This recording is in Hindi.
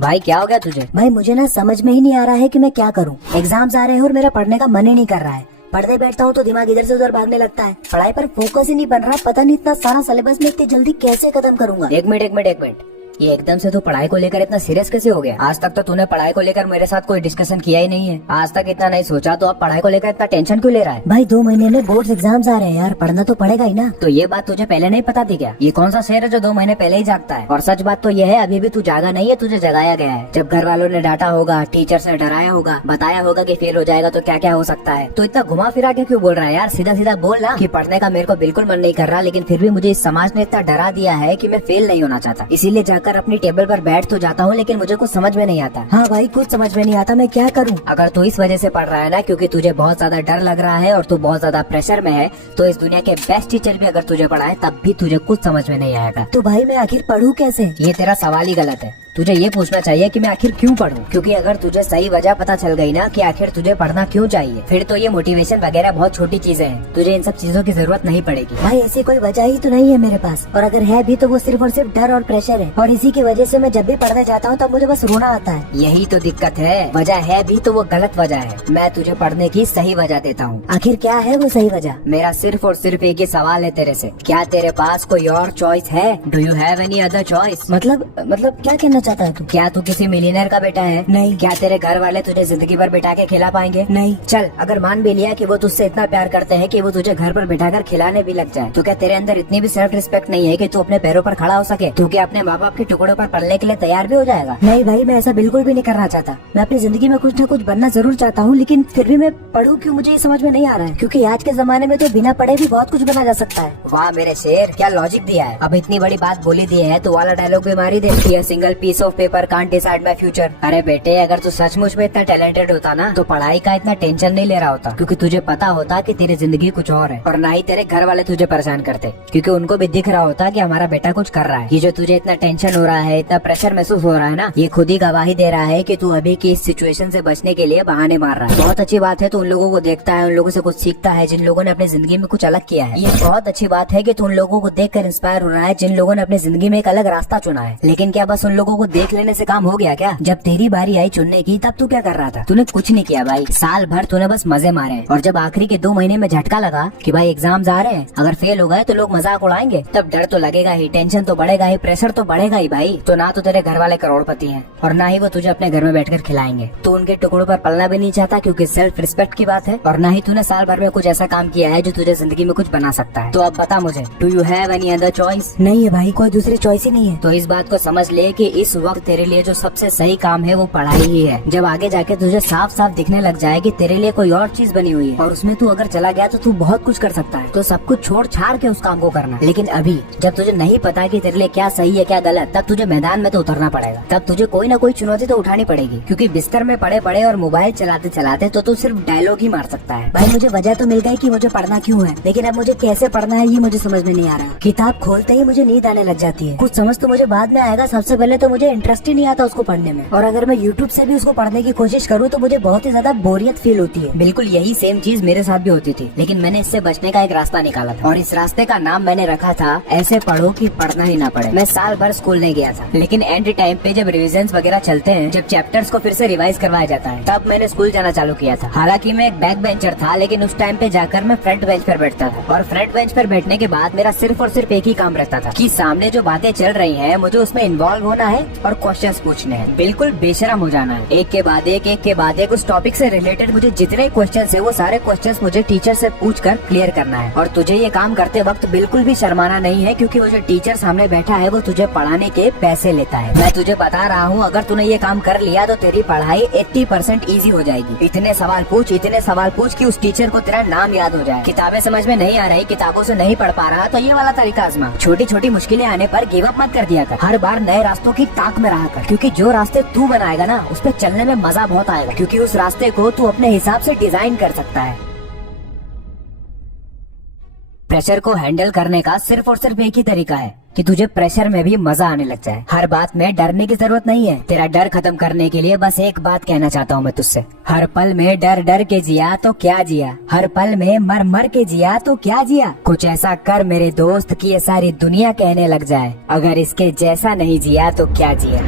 भाई क्या हो गया तुझे? भाई मुझे ना समझ में ही नहीं आ रहा है कि मैं क्या करूं। एग्जाम्स आ रहे हैं और मेरा पढ़ने का मन ही नहीं कर रहा है। पढ़ने बैठता हूँ तो दिमाग इधर से उधर भागने लगता है। पढ़ाई पर फोकस ही नहीं बन रहा। पता नहीं इतना सारा सिलेबस में इतनी जल्दी कैसे खत्म करूंगा। एक मिनट, ये एकदम से तू पढ़ाई को लेकर इतना सीरियस कैसे हो गया? आज तक तो तूने पढ़ाई को लेकर मेरे साथ कोई डिस्कशन किया ही नहीं है। आज तक इतना नहीं सोचा तो अब पढ़ाई को लेकर इतना टेंशन क्यों ले रहा है? भाई 2 महीने में बोर्ड एग्जाम्स आ रहे हैं यार, पढ़ना तो पड़ेगा ही ना। तो ये बात तुझे पहले नहीं पता थी क्या? ये कौन सा शेर है जो 2 महीने पहले ही जागता है? और सच बात तो ये है अभी भी तू जागा नहीं है, तुझे जगाया गया है। जब घर वालों ने डांटा होगा, टीचर ने डराया होगा, बताया होगा कि फेल हो जाएगा तो क्या क्या हो सकता है, तो इतना घुमा फिरा के क्यों बोल रहा है यार? सीधा सीधा बोल ना कि पढ़ने का मेरे को बिल्कुल मन नहीं कर रहा, लेकिन फिर भी मुझे इस समाज ने इतना डरा दिया है कि मैं फेल नहीं होना चाहता, इसीलिए जाकर अपनी टेबल पर बैठ तो जाता हूँ, लेकिन मुझे कुछ समझ में नहीं आता। हाँ भाई कुछ समझ में नहीं आता, मैं क्या करूँ? अगर तू इस वजह से पढ़ रहा है ना क्योंकि तुझे बहुत ज्यादा डर लग रहा है और तू बहुत ज्यादा प्रेशर में है, तो इस दुनिया के बेस्ट टीचर भी अगर तुझे पढ़ाए तब भी तुझे कुछ समझ में नहीं आएगा। तो भाई मैं आखिर पढ़ूं कैसे? ये तेरा सवाल ही गलत है। तुझे ये पूछना चाहिए कि मैं आखिर क्यों पढूं, क्योंकि अगर तुझे सही वजह पता चल गई ना कि आखिर तुझे पढ़ना क्यों चाहिए, फिर तो ये मोटिवेशन वगैरह बहुत छोटी चीजें हैं। तुझे इन सब चीजों की जरूरत नहीं पड़ेगी। भाई ऐसी कोई वजह ही तो नहीं है मेरे पास, और अगर है भी तो वो सिर्फ और सिर्फ डर और प्रेशर है, और इसी की वजह से मैं जब भी पढ़ने जाता हूँ तब मुझे बस रोना आता है। यही तो दिक्कत है। वजह है भी तो वो गलत वजह है। मैं तुझे पढ़ने की सही वजह देता हूँ। आखिर क्या है वो सही वजह? मेरा सिर्फ और सिर्फ एक ही सवाल है तेरे से, क्या तेरे पास कोई और चॉइस है? Do you have any other choice? मतलब क्या कहना चाहता है तू? क्या तू किसी मिलियनर का बेटा है? नहीं। क्या तेरे घर वाले तुझे जिंदगी भर बिठा के खिला पाएंगे? नहीं। चल अगर मान भी लिया कि वो तुझसे इतना प्यार करते हैं कि वो तुझे घर पर बिठाकर खिलाने भी लग जाए, तो क्या तेरे अंदर इतनी भी सेल्फ रिस्पेक्ट नहीं है कि तू अपने पैरों पर खड़ा हो सके? तू क्या अपने माँ बाप के टुकड़ों पर पढ़ने के लिए तैयार भी हो जाएगा? नहीं भाई मैं ऐसा बिल्कुल भी नहीं करना चाहता। मैं अपनी जिंदगी में कुछ न कुछ बनना जरूर चाहता हूँ, लेकिन फिर भी मैं पढ़ूं क्यों मुझे ये समझ में नहीं आ रहा है, क्योंकि आज के जमाने में तो बिना पढ़े भी बहुत कुछ बना जा सकता है। वाह मेरे शेर, क्या लॉजिक दिया है। अब इतनी बड़ी बात बोली दी है तो वाला डायलॉग भी मारी दे, single piece of paper can't decide my future. अरे बेटे अगर तू सचमुच में इतना टैलेंटेड होता ना तो पढ़ाई का इतना टेंशन नहीं ले रहा होता, क्योंकि तुझे पता होता कि तेरी जिंदगी कुछ और है, और ना ही तेरे घर वाले तुझे परेशान करते, क्योंकि उनको भी दिख रहा होता कि हमारा बेटा कुछ कर रहा है। ये जो तुझे इतना टेंशन हो रहा है, इतना प्रेशर महसूस हो रहा है ना, ये खुद ही गवाही दे रहा है कि तू अभी की इस सिचुएशन से बचने के लिए बहाने मार रहा है। बहुत अच्छी बात है तू उन लोगों को देखता है, उन लोगों से कुछ सीखता है जिन लोगों ने अपनी जिंदगी में कुछ अलग किया है। ये बहुत अच्छी बात है कि तू उन लोगों को देख कर इंस्पायर हो रहा है जिन लोगों ने अपनी जिंदगी में एक अलग रास्ता चुना है। लेकिन क्या बस उन लोगों को देख लेने से काम हो गया क्या? जब तेरी बारी आई चुनने की तब तू क्या कर रहा था? तूने कुछ नहीं किया भाई, साल भर तूने बस मजे मारे, और जब आखिरी के 2 महीने में झटका लगा कि भाई एग्जाम्स आ रहे हैं, अगर फेल हो गए तो लोग मजाक उड़ाएंगे, तब डर तो लगेगा ही, टेंशन तो बढ़ेगा ही, प्रेशर तो बढ़ेगा ही भाई। तो ना तो तेरे घर वाले करोड़पति हैं और ना ही वो तुझे अपने घर में बैठकर खिलाएंगे। तो उनके टुकड़ों पर पलना भी नहीं चाहता क्योंकि सेल्फ रिस्पेक्ट की बात है, और ना ही तूने साल भर में कुछ ऐसा काम किया है जो तुझे जिंदगी में कुछ बना सकता है। तो अब बता मुझे, do you have any other choice? नहीं है भाई, कोई दूसरी चॉइस ही नहीं है। तो इस बात को समझ ले कि इस वक्त तेरे लिए जो सबसे सही काम है वो पढ़ाई ही है। जब आगे जाके तुझे साफ साफ दिखने लग जाए कि तेरे लिए कोई और चीज बनी हुई है और उसमें तू अगर चला गया तो तू बहुत कुछ कर सकता है, तो सब कुछ छोड़ छाड़ के उस काम को करना। लेकिन अभी जब तुझे नहीं पता कि तेरे लिए क्या सही है क्या गलत, तब तुझे मैदान में तो उतरना पड़ेगा। तब तुझे कोई ना कोई चुनौती तो उठानी पड़ेगी, क्योंकि बिस्तर में पड़े पड़े और मोबाइल चलाते चलाते तो तू सिर्फ डायलॉग ही मार सकता है। भाई मुझे वजह तो मिल गई कि मुझे पढ़ना क्यों है, लेकिन अब मुझे कैसे पढ़ना है ये मुझे समझ में नहीं आ रहा। किताब खोलते ही मुझे नींद आने लग जाती है। कुछ समझ तो मुझे बाद में आएगा, सबसे पहले तो मुझे इंटरेस्ट ही नहीं आता उसको पढ़ने में, और अगर मैं यूट्यूब से भी उसको पढ़ने की कोशिश करूँ तो मुझे बहुत ही ज्यादा बोरियत फील होती है। बिल्कुल यही सेम चीज मेरे साथ भी होती थी, लेकिन मैंने इससे बचने का एक रास्ता निकाला था, और इस रास्ते का नाम मैंने रखा था ऐसे पढ़ो कि पढ़ना ही ना पड़े। मैं साल भर स्कूल नहीं गया था, लेकिन एंड टाइम पे जब रिविजन्स वगैरह चलते हैं, जब चैप्टर्स को फिर से रिवाइज करवाया जाता है, तब मैंने स्कूल जाना चालू किया था। हालांकि मैं एक बैक बेंचर था, लेकिन उस टाइम पे जाकर मैं फ्रंट बेंच पर बैठता था, और फ्रंट बेंच पर बैठने के बाद मेरा सिर्फ और सिर्फ एक ही काम रहता था कि सामने जो बातें चल रही हैं मुझे उसमें इन्वॉल्व होना है और क्वेश्चंस पूछने हैं, बिल्कुल बेशरम हो जाना है। एक के बाद एक उस टॉपिक से रिलेटेड मुझे जितने क्वेश्चंस है वो सारे क्वेश्चंस मुझे टीचर से पूछकर क्लियर करना है। और तुझे ये काम करते वक्त बिल्कुल भी शर्माना नहीं है, क्योंकि वो जो टीचर सामने बैठा है वो तुझे पढ़ाने के पैसे लेता है। मैं तुझे बता रहा हूँ, अगर तूने ये काम कर लिया तो तेरी पढ़ाई 80% ईजी हो जाएगी। इतने सवाल पूछ कि उस टीचर को तेरा नाम याद हो जाए। किताबें समझ में नहीं आ रही, किताबों से नहीं पढ़ पा रहा, तो ये वाला तरीका आजमा। छोटी छोटी मुश्किलें आने पर गिव अप मत कर दिया कर, हर बार नए रास्तों की ताक में रहा कर, क्योंकि जो रास्ते तू बनाएगा ना उस पे चलने में मजा बहुत आएगा, क्योंकि उस रास्ते को तू अपने हिसाब से डिजाइन कर सकता है। प्रेशर को हैंडल करने का सिर्फ और सिर्फ एक ही तरीका है कि तुझे प्रेशर में भी मजा आने लग जाए। हर बात में डरने की जरूरत नहीं है। तेरा डर खत्म करने के लिए बस एक बात कहना चाहता हूँ मैं तुझसे, हर पल में डर डर के जिया तो क्या जिया, हर पल में मर मर के जिया तो क्या जिया। कुछ ऐसा कर मेरे दोस्त कि ये सारी दुनिया कहने लग जाए, अगर इसके जैसा नहीं जिया तो क्या जिया।